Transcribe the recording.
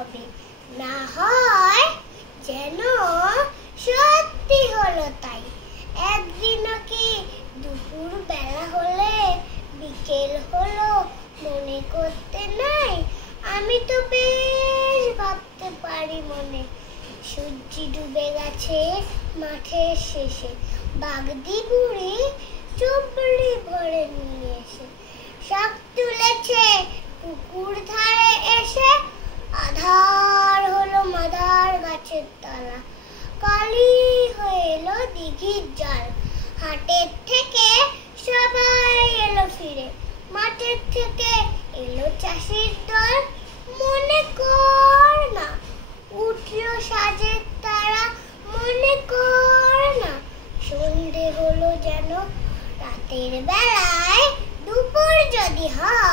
রবে, না হয় যেন সত্যি হলো তাই। একদিনও কি দুপুর বেলা হলে বিকেল হলো মনে করতে নাই? আমি তো বেশ ভাবতে পারি মনে। সূর্য ডুবে গেছে মাঠের শেষে, বাগদি বুড়ি চুবড়ি ভরে নিয়ে এসে শাক তুলেছে পুকুর ধারে এসে। আধার হলো মাদার গাছের তলা, কালি হয়ে এলো দিঘির জল। হাটের থেকে সবাই এলো ফিরে, মাঠের থেকে এলো চাষির দল। মনে কর না উঠলো সাজের তারা, মনে কর না সন্ধে হলো যেন রাতের বেলায় দুপুর যদি হয়।